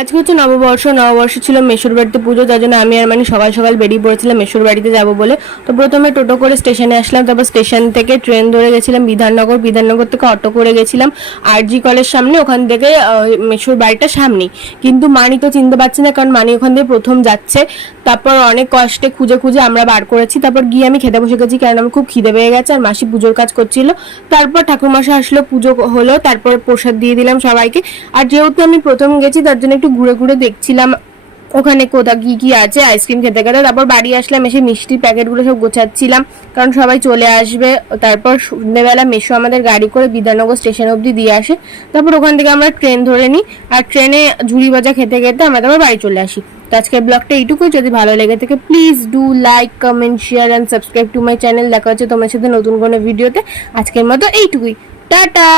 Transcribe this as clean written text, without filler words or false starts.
আজকে হচ্ছে নববর্ষ ছিল মেসোর বাড়িতে পুজো, তার জন্য আমি আর মানে সকাল সকাল বেরিয়ে পড়েছিলাম মেসোর বাড়িতে যাব বলে। তো প্রথমে টোটো করে স্টেশনে আসলাম, তারপর স্টেশন থেকে ট্রেন ধরে গেছিলাম বিধাননগর থেকে অটো করে গেছিলাম আরজি কলেজ সামনে, ওখান থেকে মেসোর বাড়িটা সামনেই। কিন্তু মানি তো চিনতে পারছি না, কারণ মানি ওখান থেকে প্রথম যাচ্ছে। তারপর অনেক কষ্টে খুঁজে খুঁজে আমরা বার করেছি, তারপর গিয়ে আমি খেতে বসে গেছি, কারণ আমি খুব খিদে পেয়ে গেছে আর মাসি পুজোর কাজ করছিল। তারপর ঠাকুরমশাই আসলো, পুজো হলো, তারপর প্রসাদ দিয়ে দিলাম সবাইকে। আর যেহেতু আমি প্রথম গেছি তার জন্য একটু ঘুরে ঘুরে দেখছিলাম ওখানে কোথা কি কি আছে আইসক্রিম খেতে খেতে। তারপর বাড়ি আসলাম, এসে মিষ্টির প্যাকেটগুলো সব গোছাচ্ছিলাম, কারণ সবাই চলে আসবে। তারপর সন্ধ্যেবেলা মেশো আমাদের গাড়ি করে বিধাননগর স্টেশন অবধি দিয়ে আসে। তারপর ওখান থেকে আমরা ট্রেন ধরে নিই, আর ট্রেনে ঝুড়ি ভাজা খেতে খেতে আমরা তারপর বাড়ি চলে আসি। তো আজকের ব্লগটা এইটুকুই। যদি ভালো লেগে থাকে please do like, comment, share and subscribe to my channel. দেখা হচ্ছে তোমার সাথে নতুন কোনো ভিডিওতে। আজকের মতো এইটুকুই, টাটা।